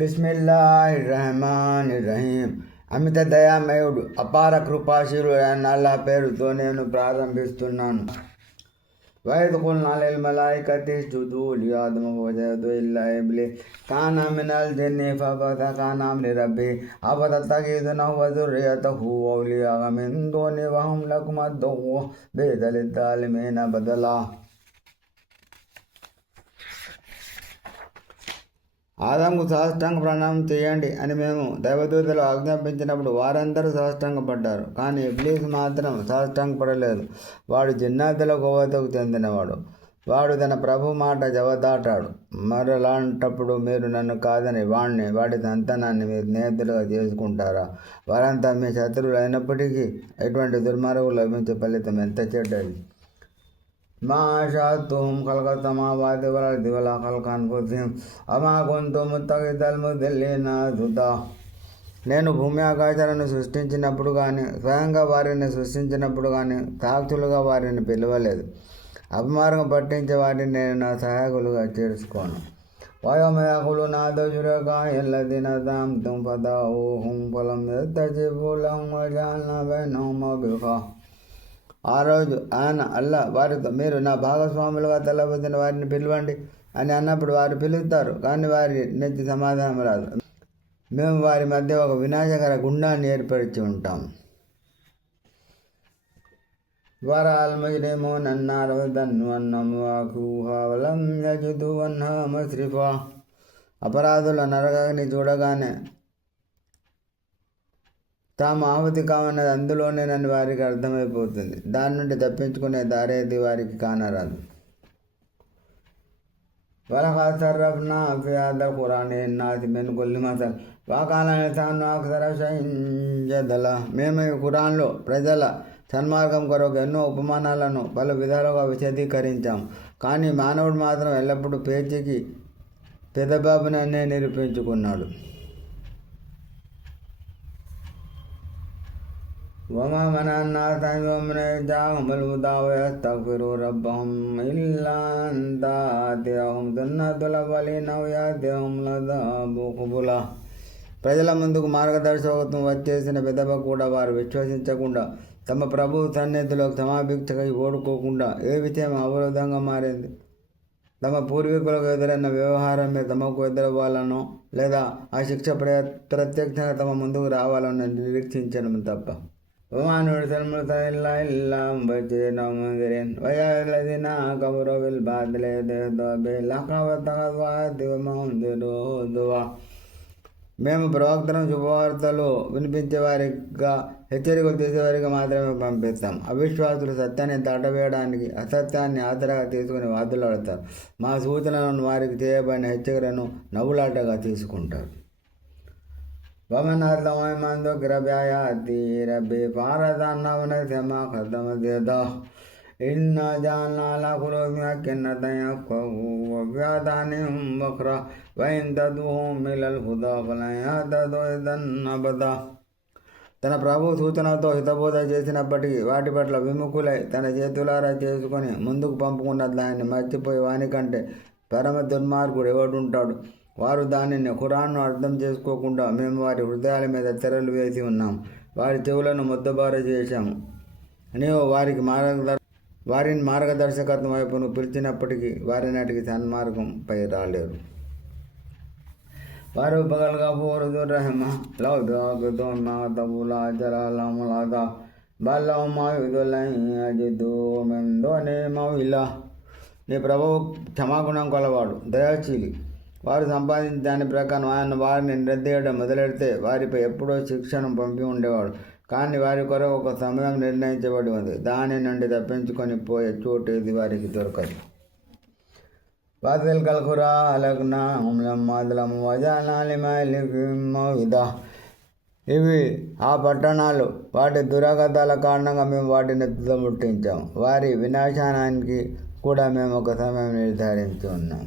బిస్మిల్లాహిర్రహమానిర్రహీం. అమిత దయామయుడు అపార కృపాశీలుడు అయిన అల్లాహ్ పేరుతో నేను ప్రారంభిస్తున్నాను. وإذ قلنا للملائكة اسجدوا لآدم فسجدوا إلا إبليس كان من الجن ففسق عن أمر ربه أفتتخذونه وذريته أولياء من دوني وهم لكم عدو بئس للظالمين بدلا. ఆదాముకు సాష్టాంగ ప్రణామం చేయండి అని మేము దైవదూతలు ఆజ్ఞాపించినప్పుడు వారందరూ సాష్టాంగపడ్డారు. కానీ ఇబ్లీస్ మాత్రం సాష్టాంగపడలేదు. వాడు జిన్నాతుల కోవతకు చెందినవాడు. వాడు తన ప్రభు మాట జవదాటాడు. మరలాంటప్పుడు మీరు నన్ను కాదని వాడి సంతానాన్ని మీరు స్నేహితులుగా చేసుకుంటారా? వారంతా మీ శత్రువులు అయినప్పటికీ ఎటువంటి దుర్మార్గులు లభించే ఫలితం ఎంత చెడ్డది. ما شاءتهم خلق السماوات والأرض ولا خلق أنفسهم وما كنت متخذ المضلين عضدا. నేను భూమి ఆకాశాలను సృష్టించినప్పుడు కానీ స్వయంగా వారిని సృష్టించినప్పుడు కానీ సాక్షులుగా వారిని పిలవలేదు. అపమార్గం పట్టించే వారిని నేను నా సహాయకులుగా చేర్చుకోను. ويوم يقولون هذا شركائي الذين زعمتم فدعوهم فلم يستجيبوا لهم وجعلنا بينهم موبقا. ఆ రోజు ఆయన అల్లా వారితో, మీరు నా భాగస్వాములుగా తలబొద్దిన వారిని పిలవండి అని అన్నప్పుడు వారు పిలుస్తారు, కానీ వారి నుంచి సమాధానం రాదు. మేము వారి మధ్య ఒక వినాశకర గుండాన్ని ఏర్పరిచి ఉంటాం. వరాల్ ముజ్రిమూన అన్నార్ వదన్ను అన్నము వలం యజిదు అన్హా మస్రిఫా. అపరాధుల నరకాన్ని చూడగానే తాము ఆహుతి కావన్నది అందులోనేనని వారికి అర్థమైపోతుంది. దాని నుండి తప్పించుకునే దారేది వారికి కానరాదు. వలఖద్ సర్రఫ్నా ఫీ హాదల్ ఖురాని లిన్నాసి మిన్ కుల్లి మసల్ వకాన లిసాను అక్సర షైఇన్ జదలా. మేము ఈ ఖురాన్లో ప్రజల సన్మార్గం కొరకు ఎన్నో ఉపమానాలను పలు విధాలుగా విశదీకరించాం. కానీ మానవుడు మాత్రం ఎల్లప్పుడూ పేచీకి పెదబాబునన్నే నిరూపించుకున్నాడు. وما منع الناس أن يؤمنوا إذ جاءهم الهدى ويستغفروا ربهم إلا أن تأتيهم سنة الأولين أو يأتيهم العذاب قبلا. ప్రజల ముందుకు మార్గదర్శకత్వం వచ్చేసిన విధవ కూడా వారు విశ్వసించకుండా తమ ప్రభు సన్నిధిలో క్షమాభిక్షగా ఓడుకోకుండా ఏ విషయం అవరోధంగా మారింది. తమ పూర్వీకులకు ఎదురైన వ్యవహారమే తమకు ఎదురవ్వాలనో లేదా ఆ శిక్ష ప్రత్యక్షంగా తమ ముందుకు రావాలని నిరీక్షించడం తప్ప. وما نرسل المرسلين إلا مبشرين ومنذرين ويعلم كفروا بالباطل ليضلوا به الحق واتخذوا آياتي وما أنذروا هزوا. మేము ప్రవక్తను శుభవార్తలు వినిపించేవారిగా హెచ్చరికలు చేసేవారిగా మాత్రమే పంపిస్తాం. అవిశ్వాసులు సత్యాన్ని దాటవేయడానికి అసత్యాన్ని ఆసరాగా తీసుకుని వాదులాడతారు. మా సూచనలను వారికి చేయబడిన హెచ్చరికలను నవ్వులాటగా తీసుకుంటారు. ومن أظلم ممن ذكر بآيات ربه فأعرض عنها ونسي ما قدمت يداه إنا جعلنا على قلوبهم أكنة يفقهوا وفي آذانهم وقرا وإن تدعوهم إلى الهدى فلن يهتدوا إذا أبدا. తన ప్రభు సూచనతో హితబోధ చేసినప్పటికీ వాటి పట్ల విముఖులై తన చేతులారా చేసుకొని ముందుకు పంపుకున్న దాన్ని మర్చిపోయి వానికంటే పరమ దుర్మార్గుడు ఎవడుంటాడు. వారు దానిని ఖురాన్ను అర్థం చేసుకోకుండా మేము వారి హృదయాల మీద తెరలు వేసి ఉన్నాం. వారి చెవులను ముద్దబార చేశాము. నీవు వారిని మార్గదర్శకత్వం వైపును పిలిచినప్పటికీ వారి నాటికి సన్మార్గంపై రాలేరు. వారు పగలుగా పోరుదు రహమ లౌదో మాతబులా జలాలములాగా బల్లవ మాయుదులైదు మెందోనే మౌలా. నీ ప్రభువు క్షమాగుణం కలవాడు, దయాశీలి. వారు సంపాదించిన దాని ప్రకారం ఆయన వారిని నిలదీయడం మొదలెడితే వారిపై ఎప్పుడో శిక్షను పంపి ఉండేవాడు. కానీ వారి కొరకు ఒక సమయం నిర్ణయించబడి ఉంది. దాని నుండి తప్పించుకొని పోయే చోటు ఇది వారికి దొరకదు. వాతిల్ కల్కురా అలగ్నా హుమ్లమ్మాదులము వజానాలిమైదా. ఇవి ఆ పట్టణాలు, వాటి దురాగతాల కారణంగా మేము వాటిని తుదముట్టించాం. వారి వినాశనానికి కూడా మేము ఒక సమయం నిర్ధారించి ఉన్నాం.